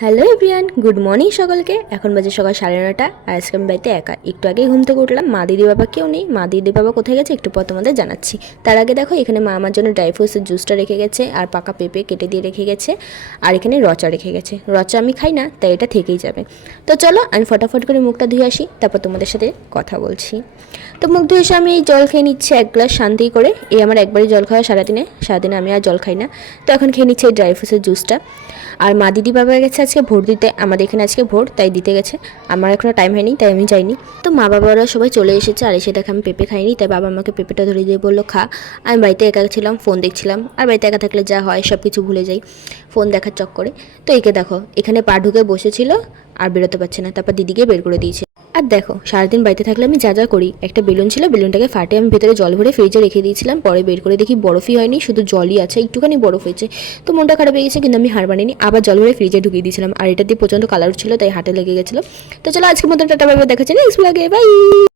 Hello everyone, good morning সকলকে। এখন বাজে সকাল 9:30। আর আজকে আমি বাড়িতে একা, একটু আগে ঘুম থেকে উঠলাম। মা দিদি বাবা কেউ নেই। মা দিদি বাবা কোথায় গেছে একটু পর তোমাদের জানাচ্ছি। তার আগে দেখো, এখানে মা আমার জন্য ড্রাই ফ্রুটসের জুসটা রেখে গেছে, আর পাকা পেঁপে কেটে দিয়ে রেখে গেছে, আর এখানে রচা রেখে গেছে। রচা আমি খাই না, তাই এটা থেকেই যাবে। তো চলো আমি ফটাফট করে মুখটা ধুয়ে আসি, তারপর তোমাদের সাথে কথা বলছি। তো মুখ ধুয়ে এসে আমি জল খেয়ে নিচ্ছি এক গ্লাস শান্তি করে। এই আমার একবারই জল খাওয়া সারাদিনে আমি আর জল খাই না। তো এখন খেয়ে নিচ্ছি এই ড্রাই ফ্রুটসের জুসটা। আর মা দিদি বাবা গেছে আজকে ভোট দিতে, আমাদের এখানে আজকে ভোট, তাই দিতে গেছে। আমার এখনও টাইম হয়নি, তাই আমি যাইনি। তো মা বাবারা সবাই চলে এসেছে, আর এসে দেখে আমি পেঁপে খাইনি, তাই বাবা আমাকে পেঁপেটা ধরে দিয়ে বললো খা। আমি বাড়িতে একা ছিলাম, ফোন দেখছিলাম। আর বাড়িতে একা থাকলে যা হয় সব কিছু ভুলে যাই ফোন দেখার চক্করে। তো একে দেখো, এখানে পা ঢুকে বসেছিল আর বেরোতে পারছে না, তারপর দিদিকে বের করে দিয়েছে। আর দেখো, সারাদিন বাড়িতে থাকলে আমি যা যা করি। একটা বেলুন ছিল, বেলুনটাকে ফাটে আমি ভেতরে জল ভরে ফ্রিজে রেখে দিয়েছিলাম। পরে বের করে দেখি বরফই হয়নি, শুধু জলই আছে, একটুখানি বরফ হয়েছে। তো মনটা খারাপ হয়ে গেছে, কিন্তু আমি হার মানিনি, আবার জল ভরে ফ্রিজে ঢুকিয়ে দিয়েছিলাম। আর এটা দিয়ে প্রচণ্ড কালার ছিল, তাই হাতে লেগে গেছিলো। তো চলো আজকের মতো টাটা, বাই বাই, দেখা যাচ্ছে নেক্সট ব্লগে, বাই।